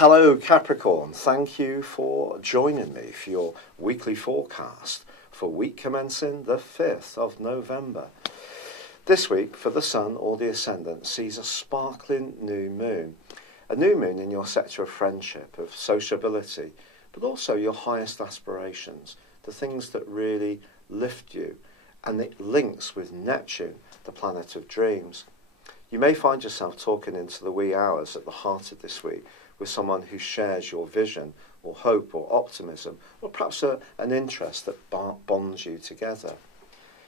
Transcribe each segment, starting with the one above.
Hello Capricorn, thank you for joining me for your weekly forecast for week commencing the 5th of November. This week for the Sun or the Ascendant sees a sparkling new moon. A new moon in your sector of friendship, of sociability, but also your highest aspirations, the things that really lift you, and it links with Neptune, the planet of dreams. You may find yourself talking into the wee hours at the heart of this week with someone who shares your vision or hope or optimism, or perhaps an interest that bonds you together.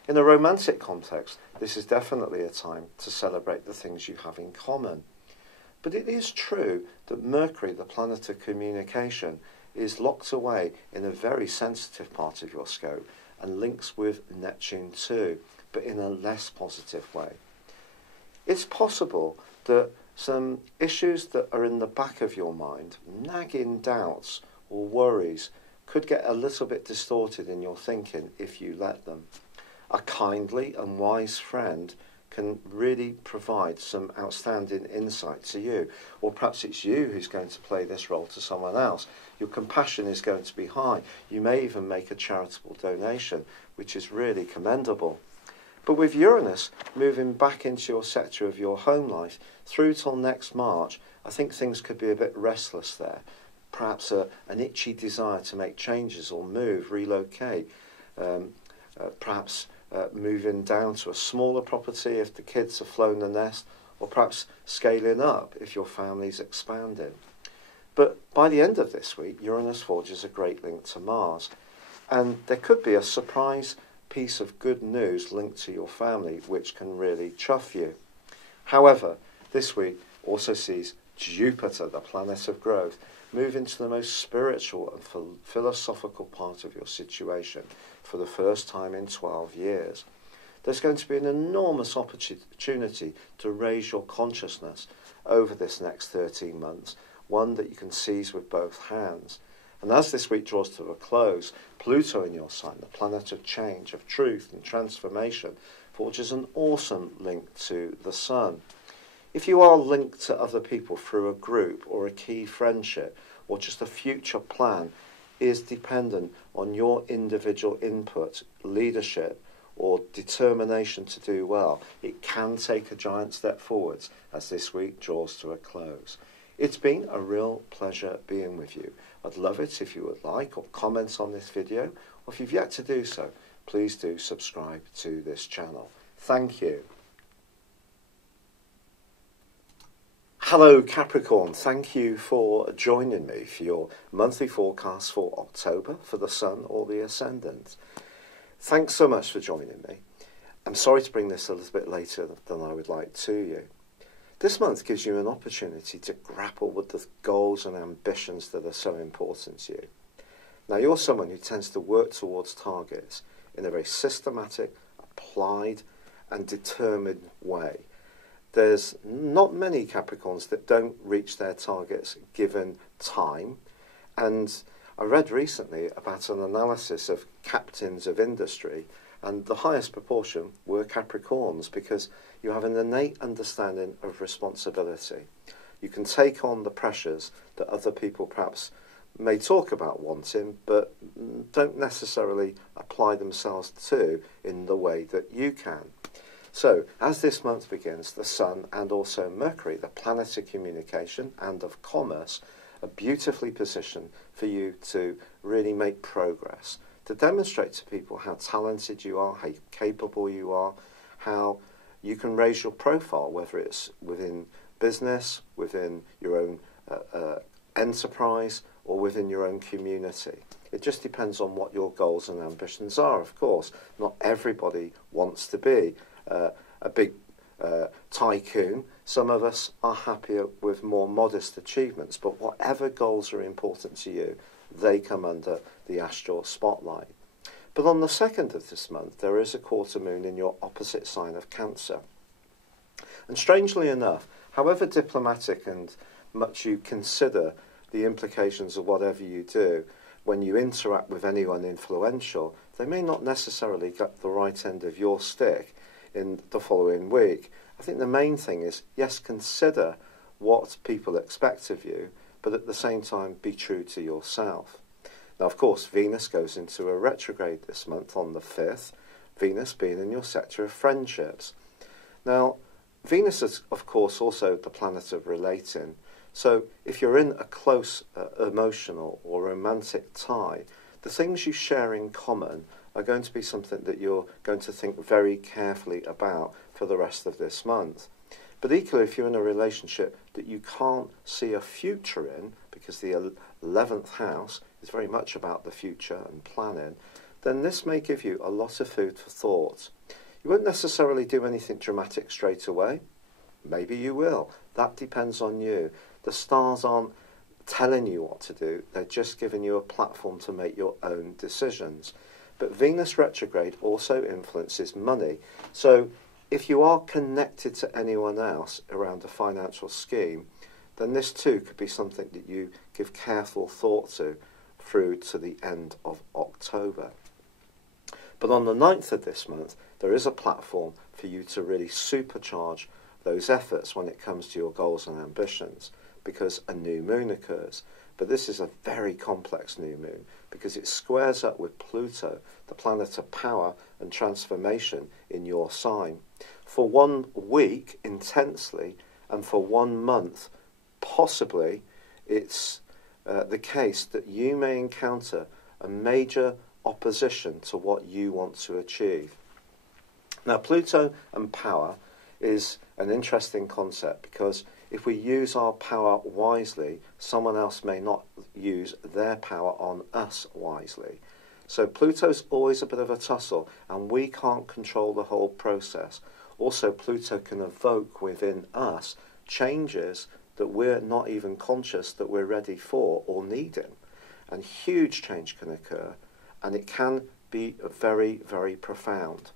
In a romantic context, this is definitely a time to celebrate the things you have in common. But it is true that Mercury, the planet of communication, is locked away in a very sensitive part of your scope and links with Neptune too, but in a less positive way. It's possible that some issues that are in the back of your mind, nagging doubts or worries, could get a little bit distorted in your thinking if you let them. A kindly and wise friend can really provide some outstanding insight to you, or perhaps it's you who's going to play this role to someone else. Your compassion is going to be high. You may even make a charitable donation, which is really commendable. But with Uranus moving back into your sector of your home life through till next March, I think things could be a bit restless there. Perhaps an itchy desire to make changes or move, relocate. Perhaps moving down to a smaller property if the kids have flown the nest, or perhaps scaling up if your family's expanding. But by the end of this week, Uranus forges a great link to Mars, and there could be a surprise piece of good news linked to your family, which can really chuff you. However, this week also sees Jupiter, the planet of growth, move into the most spiritual and philosophical part of your situation for the first time in 12 years. There's going to be an enormous opportunity to raise your consciousness over this next 13 months, one that you can seize with both hands. And as this week draws to a close, Pluto in your sign, the planet of change, of truth and transformation, forges an awesome link to the Sun. If you are linked to other people through a group or a key friendship, or just a future plan, is dependent on your individual input, leadership, or determination to do well, it can take a giant step forwards as this week draws to a close. It's been a real pleasure being with you. I'd love it if you would like or comment on this video, or if you've yet to do so, please do subscribe to this channel. Thank you. Hello Capricorn, thank you for joining me for your monthly forecast for October for the Sun or the Ascendant. Thanks so much for joining me. I'm sorry to bring this a little bit later than I would like to you. This month gives you an opportunity to grapple with the goals and ambitions that are so important to you. Now, you're someone who tends to work towards targets in a very systematic, applied and determined way. There's not many Capricorns that don't reach their targets given time. And I read recently about an analysis of captains of industry, and the highest proportion were Capricorns, because you have an innate understanding of responsibility. You can take on the pressures that other people perhaps may talk about wanting, but don't necessarily apply themselves to in the way that you can. So, as this month begins, the Sun and also Mercury, the planet of communication and of commerce, are beautifully positioned for you to really make progress, to demonstrate to people how talented you are, how capable you are, how you can raise your profile, whether it's within business, within your own enterprise, or within your own community. It just depends on what your goals and ambitions are, of course. Not everybody wants to be a big tycoon. Some of us are happier with more modest achievements, but whatever goals are important to you, they come under the astral spotlight. But on the 2nd of this month, there is a quarter moon in your opposite sign of Cancer. And strangely enough, however diplomatic and much you consider the implications of whatever you do, when you interact with anyone influential, they may not necessarily get the right end of your stick in the following week. I think the main thing is, yes, consider what people expect of you, but at the same time be true to yourself. Now, of course, Venus goes into a retrograde this month on the 5th, Venus being in your sector of friendships. Now, Venus is, of course, also the planet of relating. So if you're in a close emotional or romantic tie, the things you share in common are going to be something that you're going to think very carefully about for the rest of this month. But equally, if you're in a relationship that you can't see a future in, because the 11th house is very much about the future and planning, then this may give you a lot of food for thought. You won't necessarily do anything dramatic straight away. Maybe you will. That depends on you. The stars aren't telling you what to do. They're just giving you a platform to make your own decisions. But Venus retrograde also influences money. So if you are connected to anyone else around a financial scheme, then this too could be something that you give careful thought to through to the end of October. But on the 9th of this month, there is a platform for you to really supercharge those efforts when it comes to your goals and ambitions, because a new moon occurs. But this is a very complex new moon because it squares up with Pluto, the planet of power and transformation in your sign. For 1 week intensely, and for 1 month possibly, it's the case that you may encounter a major opposition to what you want to achieve. Now, Pluto and power is an interesting concept because if we use our power wisely, someone else may not use their power on us wisely. So Pluto's always a bit of a tussle, and we can't control the whole process. Also, Pluto can evoke within us changes that we're not even conscious that we're ready for or needing. And huge change can occur, and it can be very, very profound.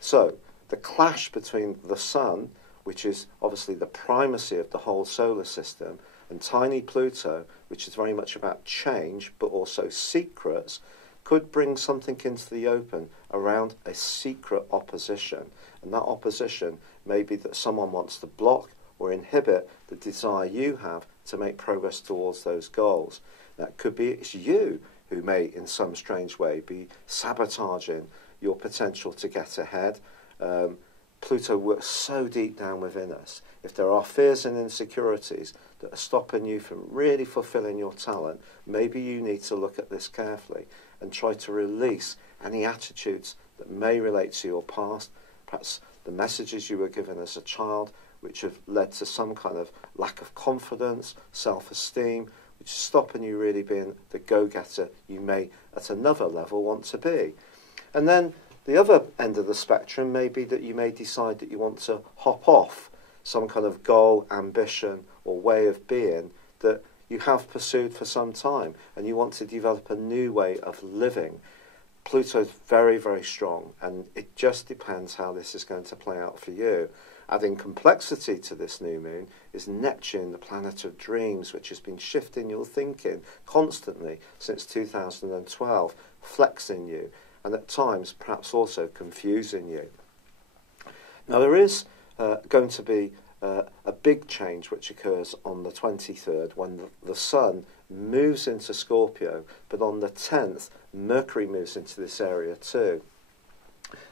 So the clash between the Sun, which is obviously the primacy of the whole solar system, and tiny Pluto, which is very much about change but also secrets, could bring something into the open around a secret opposition. And that opposition may be that someone wants to block or inhibit the desire you have to make progress towards those goals. That could be it's you who may, in some strange way, be sabotaging your potential to get ahead. Pluto works so deep down within us. If there are fears and insecurities that are stopping you from really fulfilling your talent, maybe you need to look at this carefully and try to release any attitudes that may relate to your past, perhaps the messages you were given as a child, which have led to some kind of lack of confidence, self-esteem, which is stopping you really being the go-getter you may, at another level, want to be. And then the other end of the spectrum may be that you may decide that you want to hop off some kind of goal, ambition, or way of being that you have pursued for some time, and you want to develop a new way of living. Pluto's very, very strong, and it just depends how this is going to play out for you. Adding complexity to this new moon is Neptune, the planet of dreams, which has been shifting your thinking constantly since 2012, flexing you, and at times perhaps also confusing you. Now there is going to be a big change which occurs on the 23rd when the Sun moves into Scorpio, but on the 10th Mercury moves into this area too.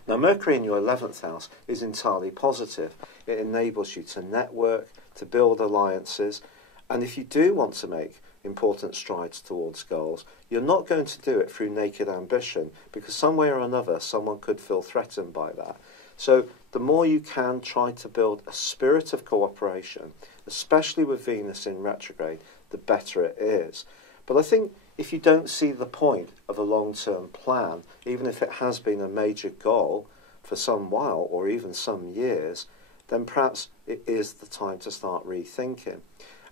Now Mercury in your 11th house is entirely positive. It enables you to network, to build alliances, and if you do want to make important strides towards goals, you're not going to do it through naked ambition, because some way or another someone could feel threatened by that. So the more you can try to build a spirit of cooperation, especially with Venus in retrograde, the better it is. But I think if you don't see the point of a long-term plan, even if it has been a major goal for some while or even some years, then perhaps it is the time to start rethinking.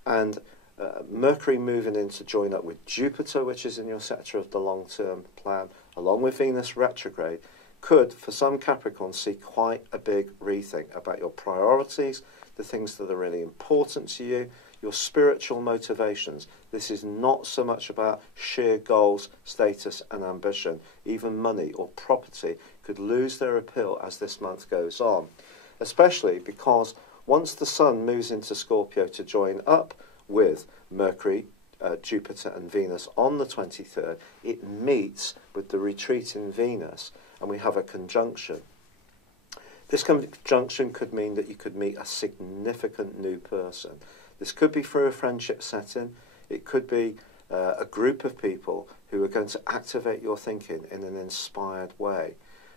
And Mercury moving in to join up with Jupiter, which is in your sector of the long-term plan, along with Venus retrograde, could, for some Capricorns, see quite a big rethink about your priorities, the things that are really important to you, your spiritual motivations. This is not so much about sheer goals, status and ambition. Even money or property could lose their appeal as this month goes on, especially because once the Sun moves into Scorpio to join up with Mercury Jupiter and Venus on the 23rd, it meets with the retreating Venus, and we have a conjunction. This conjunction could mean that you could meet a significant new person. This could be through a friendship setting. It could be a group of people who are going to activate your thinking in an inspired way.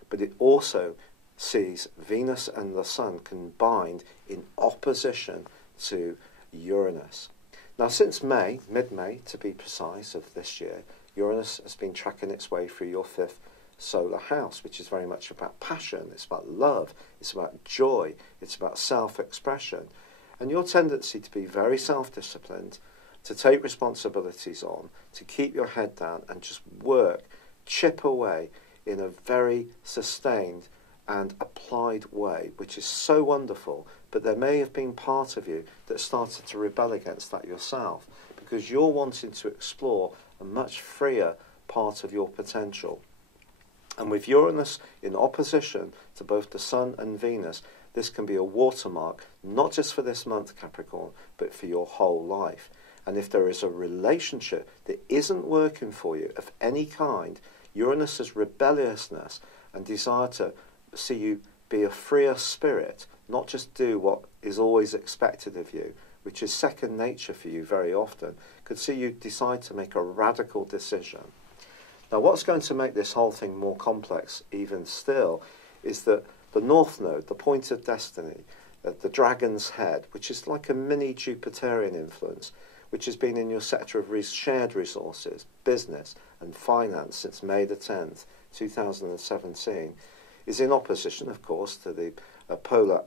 But it also sees Venus and the Sun combined in opposition to Uranus. Now, since May, mid-May to be precise, of this year, Uranus has been tracking its way through your 5th solar house, which is very much about passion, it's about love, it's about joy, it's about self-expression. And your tendency to be very self-disciplined, to take responsibilities on, to keep your head down and just work, chip away in a very sustained and applied way, which is so wonderful. But there may have been part of you that started to rebel against that yourself, because you're wanting to explore a much freer part of your potential. And with Uranus in opposition to both the Sun and Venus, this can be a watermark, not just for this month, Capricorn, but for your whole life. And if there is a relationship that isn't working for you of any kind, Uranus's rebelliousness and desire to see you be a freer spirit, not just do what is always expected of you, which is second nature for you very often, could see you decide to make a radical decision. Now, what's going to make this whole thing more complex even still is that the North Node, the point of destiny, the dragon's head, which is like a mini Jupiterian influence, which has been in your sector of shared resources, business and finance since May the 10th, 2017, is in opposition, of course, to the polar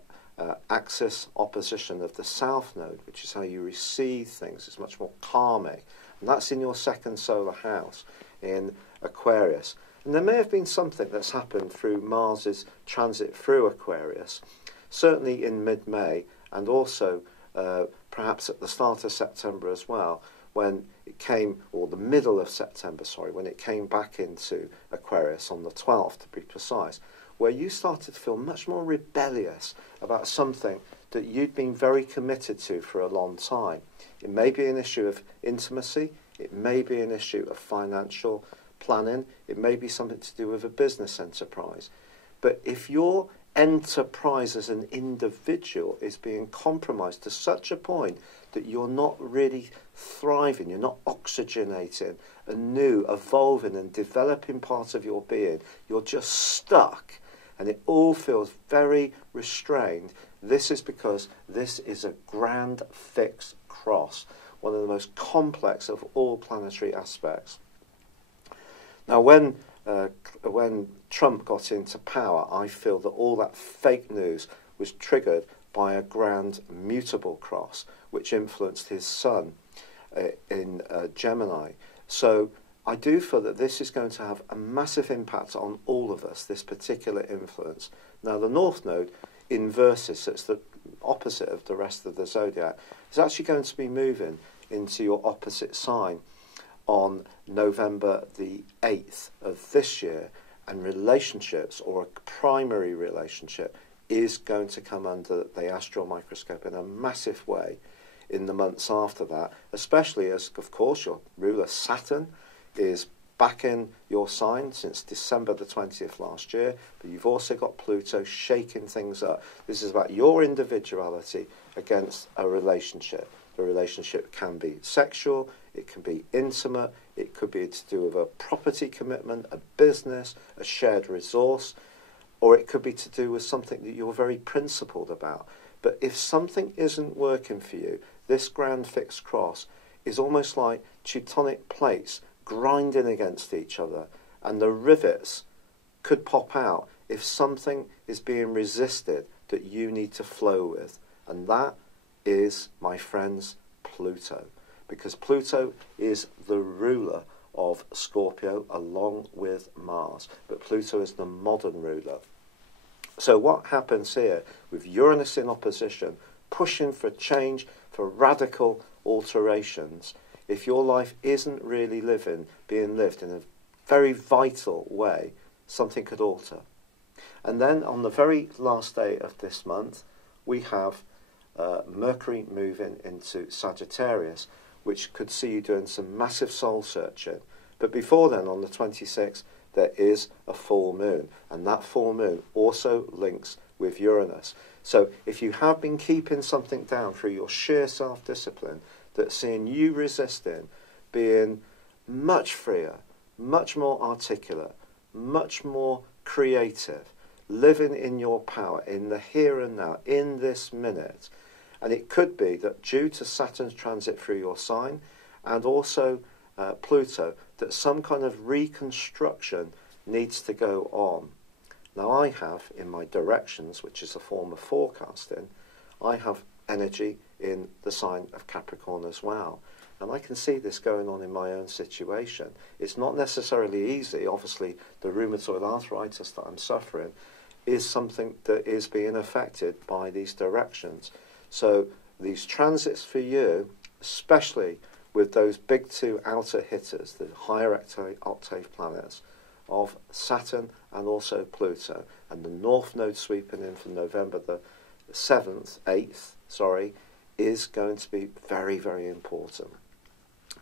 axis opposition of the South Node, which is how you receive things. It's much more karmic. And that's in your 2nd solar house in Aquarius. And there may have been something that's happened through Mars's transit through Aquarius, certainly in mid-May, and also perhaps at the start of September as well, when it came, or the middle of September, sorry, when it came back into Aquarius on the 12th, to be precise, where you started to feel much more rebellious about something that you'd been very committed to for a long time. It may be an issue of intimacy, it may be an issue of financial planning, it may be something to do with a business enterprise. But if your enterprise as an individual is being compromised to such a point that you're not really thriving, you're not oxygenating a new, evolving and developing part of your being, you're just stuck, and it all feels very restrained, this is because this is a grand fixed cross, one of the most complex of all planetary aspects. Now, when Trump got into power, I feel that all that fake news was triggered by a grand mutable cross, which influenced his sun in Gemini. So I do feel that this is going to have a massive impact on all of us, this particular influence. Now, the North Node inverses, so it's the opposite of the rest of the Zodiac, is actually going to be moving into your opposite sign on November the 8th of this year, and relationships, or a primary relationship, is going to come under the astral microscope in a massive way in the months after that, especially as, of course, your ruler Saturn is back in your sign since December the 20th last year, but you've also got Pluto shaking things up. This is about your individuality against a relationship. The relationship can be sexual, it can be intimate, it could be to do with a property commitment, a business, a shared resource, or it could be to do with something that you're very principled about. But if something isn't working for you, this grand fixed cross is almost like Teutonic plates grinding against each other, and the rivets could pop out if something is being resisted that you need to flow with. And that is, my friends, Pluto. Because Pluto is the ruler of Scorpio along with Mars. But Pluto is the modern ruler. So what happens here with Uranus in opposition, pushing for change, for radical alterations, if your life isn't really being lived in a very vital way, something could alter. And then on the very last day of this month, we have Mercury moving into Sagittarius, which could see you doing some massive soul searching. But before then, on the 26th, there is a full moon, and that full moon also links with Uranus. So if you have been keeping something down through your sheer self-discipline, that's seeing you resisting, being much freer, much more articulate, much more creative, living in your power, in the here and now, in this minute. And it could be that due to Saturn's transit through your sign, and also Pluto, that some kind of reconstruction needs to go on. Now I have in my directions, which is a form of forecasting, I have energy in the sign of Capricorn as well. And I can see this going on in my own situation. It's not necessarily easy. Obviously, the rheumatoid arthritis that I'm suffering is something that is being affected by these directions. So these transits for you, especially with those big two outer hitters, the higher octave planets of Saturn and also Pluto, and the North Node sweeping in from November the 8th, is going to be very, very important.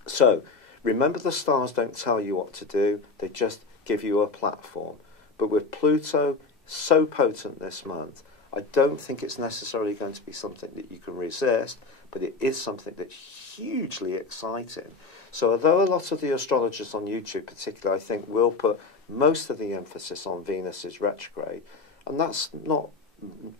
So remember, the stars don't tell you what to do, they just give you a platform. But with Pluto so potent this month, I don't think it's necessarily going to be something that you can resist, but it is something that's hugely exciting. So although a lot of the astrologers on YouTube particularly, I think, will put most of the emphasis on Venus's retrograde, and that's not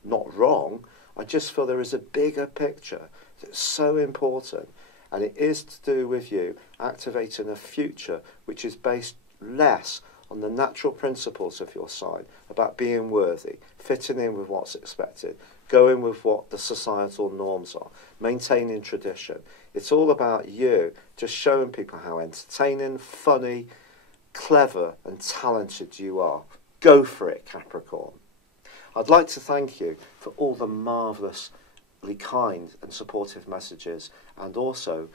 wrong, I just feel there is a bigger picture that's so important, and it is to do with you activating a future which is based less on the natural principles of your sign, about being worthy, fitting in with what's expected, going with what the societal norms are, maintaining tradition. It's all about you just showing people how entertaining, funny, clever and talented you are. Go for it, Capricorn. I'd like to thank you for all the marvellously kind and supportive messages, and also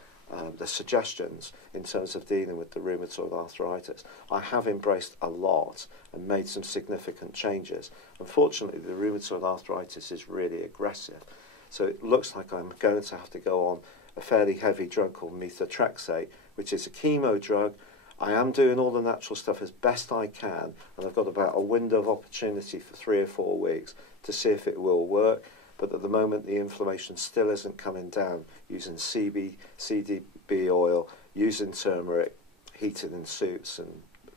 the suggestions in terms of dealing with the rheumatoid arthritis. I have embraced a lot and made some significant changes. Unfortunately, the rheumatoid arthritis is really aggressive, so it looks like I'm going to have to go on a fairly heavy drug called methotrexate, which is a chemo drug. I am doing all the natural stuff as best I can, and I've got about a window of opportunity for 3 or 4 weeks to see if it will work. But at the moment, the inflammation still isn't coming down, using CBD oil, using turmeric, heated in soups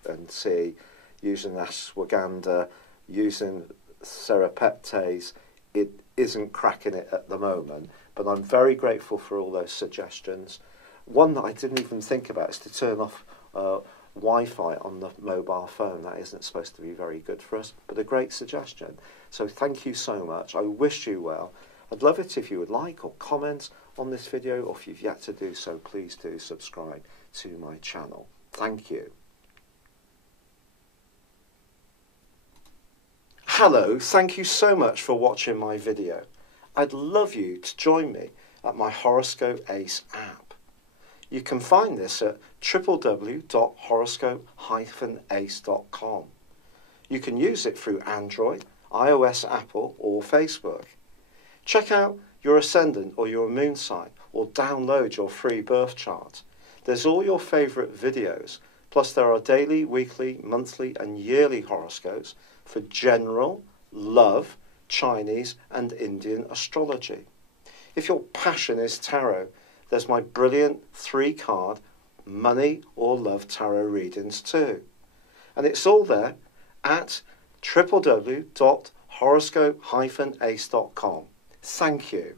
and tea, using ashwagandha, using serapeptase. It isn't cracking it at the moment, but I'm very grateful for all those suggestions. One that I didn't even think about is to turn off Wi-Fi on the mobile phone. That isn't supposed to be very good for us, but a great suggestion. So thank you so much. I wish you well. I'd love it if you would like or comment on this video, or if you've yet to do so, please do subscribe to my channel. Thank you. Hello, thank you so much for watching my video. I'd love you to join me at my Horoscope Ace app. You can find this at www.horoscope-ace.com. You can use it through Android, iOS, Apple or Facebook. Check out your ascendant or your moon sign, or download your free birth chart. There's all your favourite videos, plus there are daily, weekly, monthly and yearly horoscopes for general, love, Chinese and Indian astrology. If your passion is tarot, there's my brilliant 3-card money or love tarot readings too. And it's all there at www.horoscope-ace.com. Thank you.